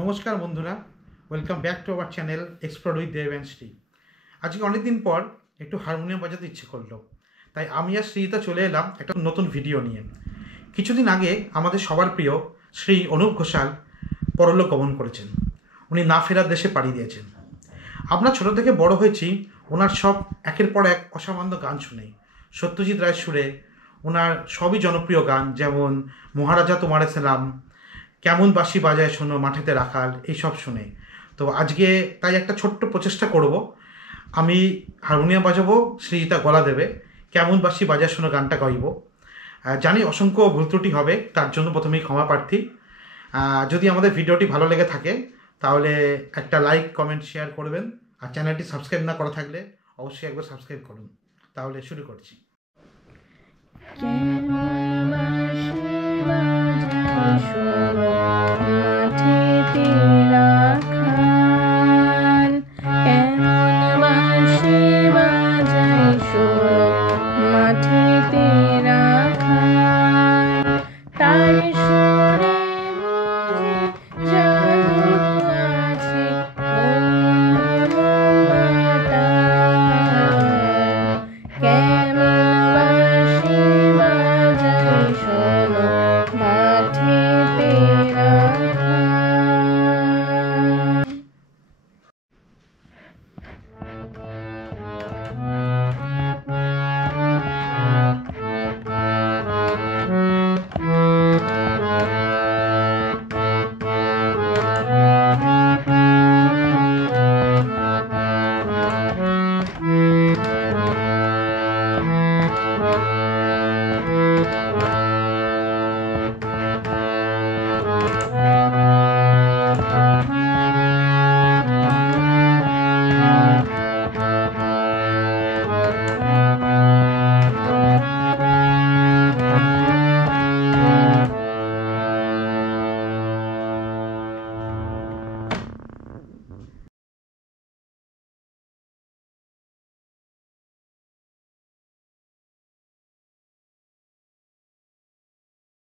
নমস্কার বন্ধুরা, welcome back to our channel explore with Dev and Shri. আজকে অনেকদিন পর একটু হারমোনিয়াম বাজাতে ইচ্ছে করলো, তাই আমি আর শ্রীতা চলে এলাম একটা নতুন ভিডিও নিয়ে। কিছুদিন আগে আমাদের সবার প্রিয় শ্রী অনুপ ঘোষাল পরলোক গমন করেছেন। উনি না ফেরার দেশে পাড়ি দিয়েছেন। আমরা ছোটো থেকে বড় হয়েছি ওনার সব একের পর এক অসামান্য গান শুনে। সত্যজিৎ রায়ের সুরে ওনার সবই জনপ্রিয় গান, যেমন মহারাজা তোমারে সেলাম, কেমন বাঁশি বাজায় শোনো, মাঠেতে রাখাল, এইসব শুনে। তো আজকে তাই একটা ছোট্ট প্রচেষ্টা করব। আমি হারমোনিয়াম বাজাবো, শ্রীজিতা গলা দেবে, কেমন বাঁশি বাজায় শোনো গানটা গাইব। জানি অসংখ্য ভুল ত্রুটি হবে, তার জন্য প্রথমেই ক্ষমা প্রার্থী। যদি আমাদের ভিডিওটি ভালো লেগে থাকে তাহলে একটা লাইক, কমেন্ট, শেয়ার করবেন। আর চ্যানেলটি সাবস্ক্রাইব না করা থাকলে অবশ্যই একবার সাবস্ক্রাইব করুন। তাহলে শুরু করছি। কেমন বাঁশি বাজায়